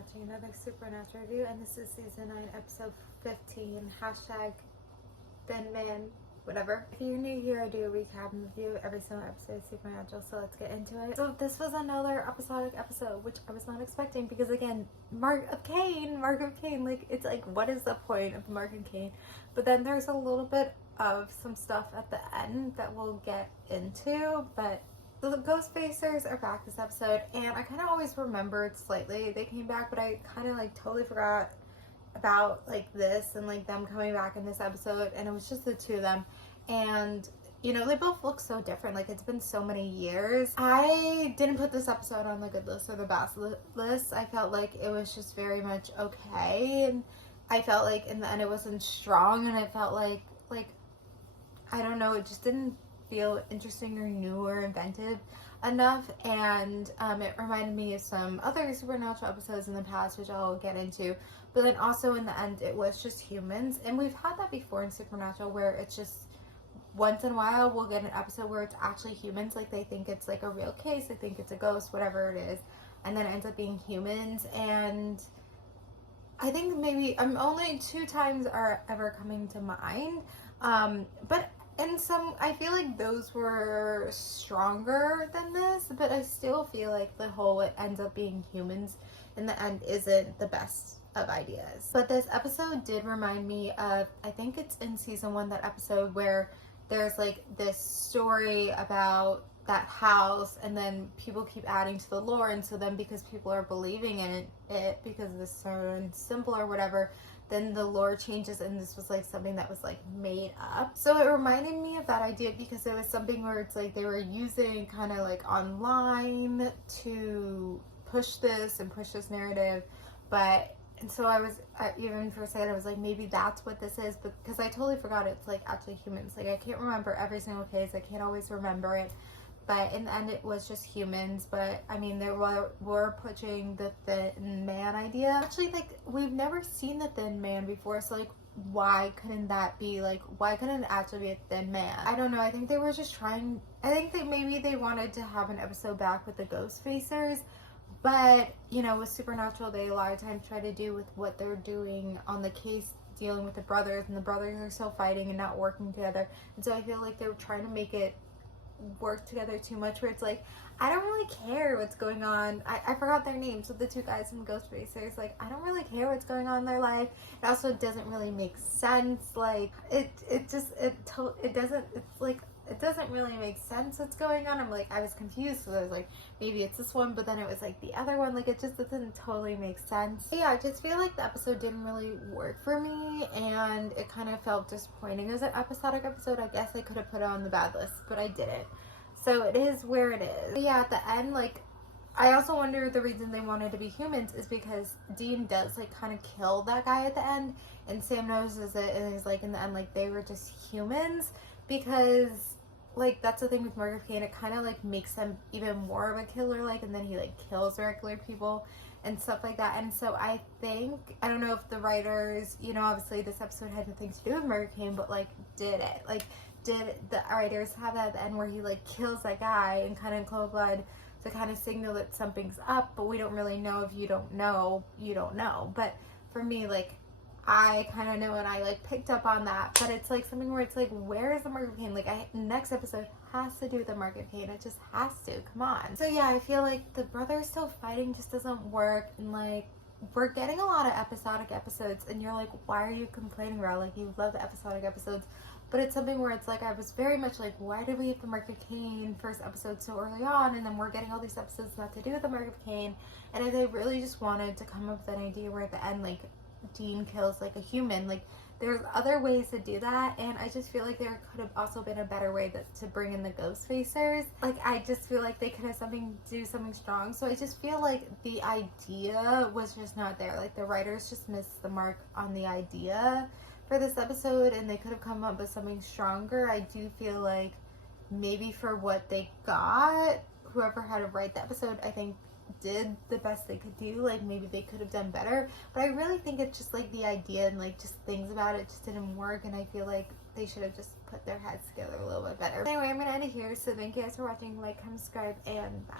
watching another Supernatural review, and this is season 9, episode 15, hashtag Thin Man, whatever. If you're new here, I do a recap and review every single episode of Supernatural, so let's get into it. So this was another episodic episode, which I was not expecting, because again, Mark of Cain, like, it's like, what is the point of Mark and Cain? But then there's a little bit of some stuff at the end that we'll get into, but the Ghostfacers are back this episode, and I kind of always remembered slightly they came back, but I kind of like totally forgot about like this and like them coming back in this episode, and it was just the two of them. And you know, they both look so different, like it's been so many years. I didn't put this episode on the good list or the bad list. I felt like it was just very much okay, and I felt like in the end it wasn't strong, and I felt like I don't know, it just didn't feel interesting or new or inventive enough. And it reminded me of some other Supernatural episodes in the past, which I'll get into. But then also in the end, it was just humans, and we've had that before in Supernatural, where it's just once in a while we'll get an episode where it's actually humans, like they think it's like a real case, they think it's a ghost, whatever it is, and then it ends up being humans. And I think maybe only 2 times are ever coming to mind, but and some, I feel like those were stronger than this, but I still feel like the whole it ends up being humans in the end isn't the best of ideas. But this episode did remind me of, I think it's in season 1, that episode where there's like this story about that house, and then people keep adding to the lore, and so then because people are believing in it because of this certain symbol or whatever, then the lore changes, and this was like something that was like made up. So it reminded me of that idea, because it was something where it's like they were using kind of like online to push this narrative. But and so I was even for a second I was like, maybe that's what this is, but because I totally forgot it's like actually humans. Like I can't remember every single case, I can't always remember it. But in the end, it was just humans. But I mean, they were pushing the thin man idea. Actually, like, we've never seen the thin man before. So, like, why couldn't that be, like, why couldn't it actually be a thin man? I don't know. I think they were just trying, I think that maybe they wanted to have an episode back with the Ghostfacers. But, you know, with Supernatural, they a lot of times try to do with what they're doing on the case, dealing with the brothers. And the brothers are still fighting and not working together. And so I feel like they were trying to make it work together too much, where it's like, I don't really care what's going on. I forgot their names, so the 2 guys from the Ghostfacers, like, I don't really care what's going on in their life. It also doesn't really make sense. Like, it doesn't really make sense what's going on. I'm like, I was confused, so I was like, maybe it's this one, but then it was like the other one. Like, it just doesn't totally make sense. But yeah, I just feel like the episode didn't really work for me, and it kind of felt disappointing as an episodic episode. I guess I could have put it on the bad list, but I didn't. So it is where it is. But yeah, at the end, like, I also wonder the reason they wanted to be humans is because Dean does like kind of kill that guy at the end, and Sam knows it, and he's like, in the end, like, they were just humans, because like that's the thing with Mark of Cain, it kind of like makes him even more of a killer, like, and then he like kills regular people and stuff like that. And so I think, I don't know if the writers, you know, obviously this episode had nothing to do with Mark of Cain, but like, did the writers have that at the end where he like kills that guy and kind of cold blood to kind of signal that something's up, but we don't really know. If you don't know, you don't know. But for me, like, I kind of know, and I like picked up on that. But it's like something where it's like, where is the Mark of Cain? Like, next episode has to do with the Mark of Cain. It just has to. Come on. So yeah, I feel like the brothers still fighting just doesn't work, and like, we're getting a lot of episodic episodes, and you're like, why are you complaining about? Like, you love the episodic episodes. But it's something where it's like, I was very much like, why did we get the Mark of Cain first episode so early on, and then we're getting all these episodes not to do with the Mark of Cain? And if they really just wanted to come up with an idea where at the end, like, Dean kills like a human, like, there's other ways to do that. And I just feel like there could have also been a better way to bring in the Ghostfacers. Like, I just feel like they could have do something strong. So I just feel like the idea was just not there. Like, the writers just missed the mark on the idea for this episode, and they could have come up with something stronger. I do feel like maybe for what they got, whoever had to write the episode, I think did the best they could do. Like, maybe they could have done better, but I really think it's just like the idea and like just things about it just didn't work, and I feel like they should have just put their heads together a little bit better. Anyway, I'm gonna end it here, so thank you guys for watching. Like, comment, subscribe, and bye.